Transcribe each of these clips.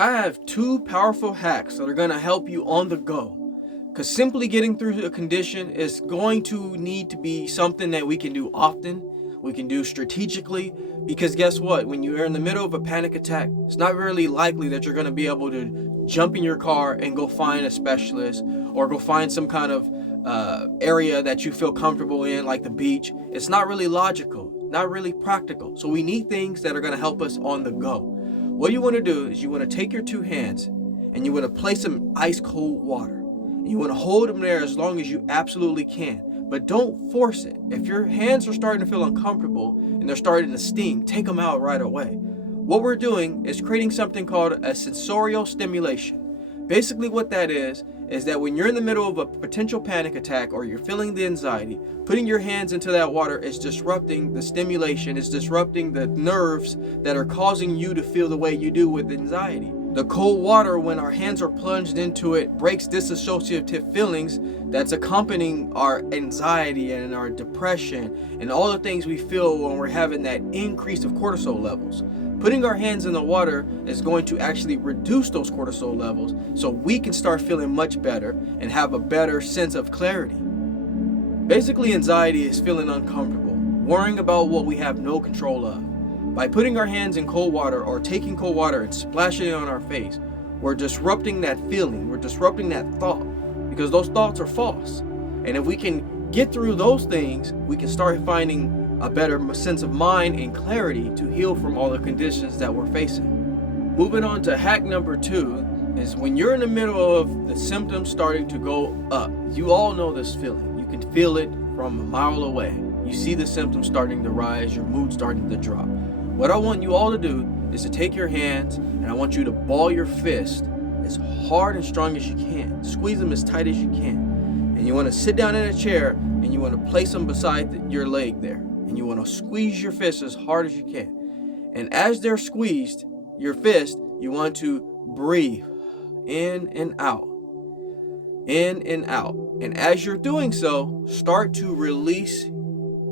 I have two powerful hacks that are going to help you on the go. Because simply getting through a condition is going to need to be something that we can do often, we can do strategically, because guess what? When you're in the middle of a panic attack, it's not really likely that you're going to be able to jump in your car and go find a specialist or go find some kind of area that you feel comfortable in, like the beach. It's not really logical, not really practical. So we need things that are going to help us on the go. What you want to do is you want to take your two hands and you want to place them in ice cold water. You want to hold them there as long as you absolutely can, but don't force it. If your hands are starting to feel uncomfortable and they're starting to sting, take them out right away. What we're doing is creating something called a sensorial stimulation. Basically what that is that when you're in the middle of a potential panic attack or you're feeling the anxiety, putting your hands into that water is disrupting the stimulation, is disrupting the nerves that are causing you to feel the way you do with anxiety. The cold water, when our hands are plunged into it, breaks dissociative feelings that's accompanying our anxiety and our depression and all the things we feel when we're having that increase of cortisol levels. Putting our hands in the water is going to actually reduce those cortisol levels so we can start feeling much better and have a better sense of clarity. Basically, anxiety is feeling uncomfortable, worrying about what we have no control of. By putting our hands in cold water or taking cold water and splashing it on our face, we're disrupting that feeling, we're disrupting that thought, because those thoughts are false. And if we can get through those things, we can start finding a better sense of mind and clarity to heal from all the conditions that we're facing. Moving on to hack number 2 is when you're in the middle of the symptoms starting to go up. You all know this feeling. You can feel it from a mile away. You see the symptoms starting to rise, your mood starting to drop. What I want you all to do is to take your hands and I want you to ball your fist as hard and strong as you can. Squeeze them as tight as you can. And you want to sit down in a chair and you want to place them beside your leg there. And you want to squeeze your fist as hard as you can. And as they're squeezed, your fist, you want to breathe in and out. In and out. And as you're doing so, start to release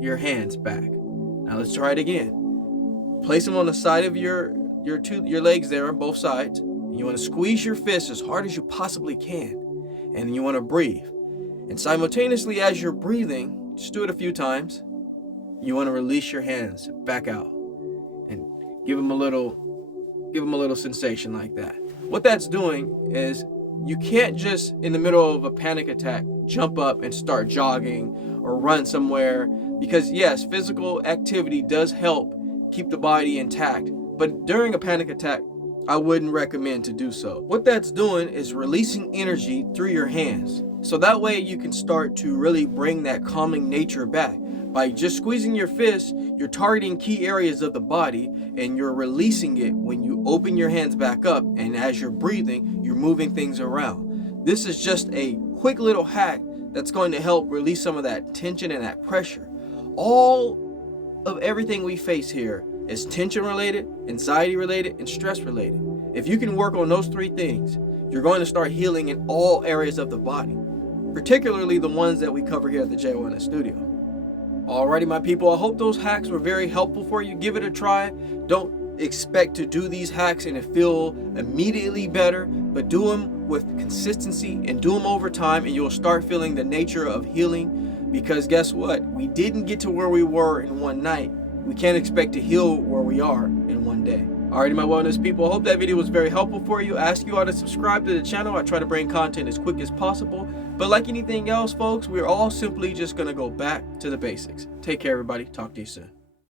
your hands back. Now let's try it again. Place them on the side of your legs there on both sides. And you want to squeeze your fist as hard as you possibly can. And you want to breathe. And simultaneously as you're breathing, just do it a few times, you want to release your hands back out and give them a little sensation like that. What that's doing is you can't just in the middle of a panic attack jump up and start jogging or run somewhere, because yes, physical activity does help keep the body intact, but during a panic attack I wouldn't recommend to do so. What that's doing is releasing energy through your hands, so that way you can start to really bring that calming nature back. By just squeezing your fist, you're targeting key areas of the body and you're releasing it when you open your hands back up, and as you're breathing, you're moving things around. This is just a quick little hack that's going to help release some of that tension and that pressure. All of everything we face here is tension related, anxiety related, and stress related. If you can work on those 3 things, you're going to start healing in all areas of the body, particularly the ones that we cover here at the Jaye Wellness Studio. Alrighty, my people, I hope those hacks were very helpful for you. Give it a try. Don't expect to do these hacks and to feel immediately better, but do them with consistency and do them over time, and you'll start feeling the nature of healing. Because guess what? We didn't get to where we were in one night. We can't expect to heal where we are in one day. Alrighty, my wellness people, I hope that video was very helpful for you. I ask you all to subscribe to the channel. I try to bring content as quick as possible. But like anything else, folks, we're all simply just going to go back to the basics. Take care, everybody. Talk to you soon.